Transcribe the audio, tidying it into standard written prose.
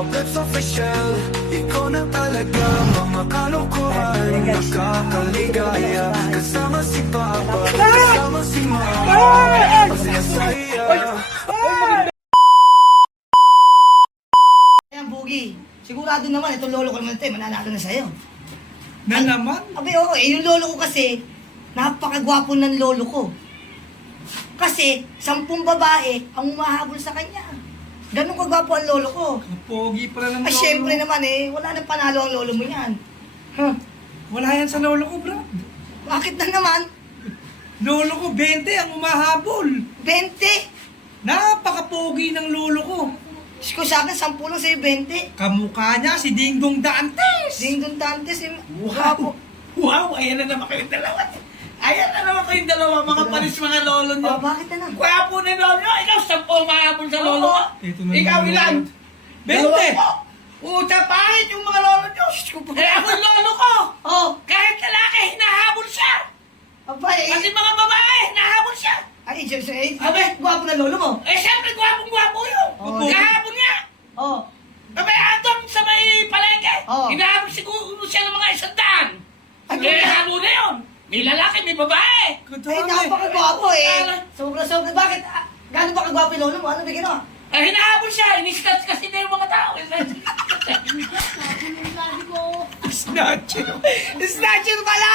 Pablets official, ikaw na talaga. Mga kalokohan, nakakaligaya. Kasama si Papa, kasama si Mama, masaya. Ayan, Bugi. Sigurado naman, itong lolo ko naman ito, mananalo na sa'yo. Na naman? Abi, oo, yung lolo ko kasi, napakagwapo ng lolo ko. Kasi, 10 babae ang umahabol sa kanya. Ganun kagwapo ang lolo ko. Pogi pala ng Ay, lolo. syempre naman wala nang panalo ang lolo mo yan. Huh? Wala yan sa lolo ko, bro. Bakit na naman? Lolo ko, 20 ang umahabol. 20! Napaka-pogi ng lolo ko. Diyos ko sa akin, 10 lang sa'yo, 20. Kamukha niya si Dingdong Dantes. Ding-dong Dantes, Wow! gwapo. Wow! Ayan na naman kayong dalawa. Ayan na naman kayong dalawa, mga panis mga lolo niyo. Oh, bakit na naman? Kuya po ni Lolo, ikaw 10 mahabol sa lolo ko. Ito na Ikaw naman. ilan? 20! Puta pangit yung mga lolo nyo. Diyos ko po. Eh ako yung lolo ko. Oh, Kahit lalaki, hinahabol siya. aba Pati mga babae, hinahabol siya. Ay, Diyos, Abe. gwapo na lolo mo. Eh siyempre, gwapong-gwapo yun. Oh. Hinahabol niya. Oh, Abe, andun sa may palengke. Oh. Hinahabol siguro siya ng mga 100. Ay, Eh, habol na yun. May lalaki, may babae. ay, napakagwapo Sobra-sobra. Bakit? Gano'n ba kagwapo yung lolo mo? Ano ba ginawa? Eh, hinahabol siya. Inistats kasi na yung mga tao. Snatcher! Snatcher pala!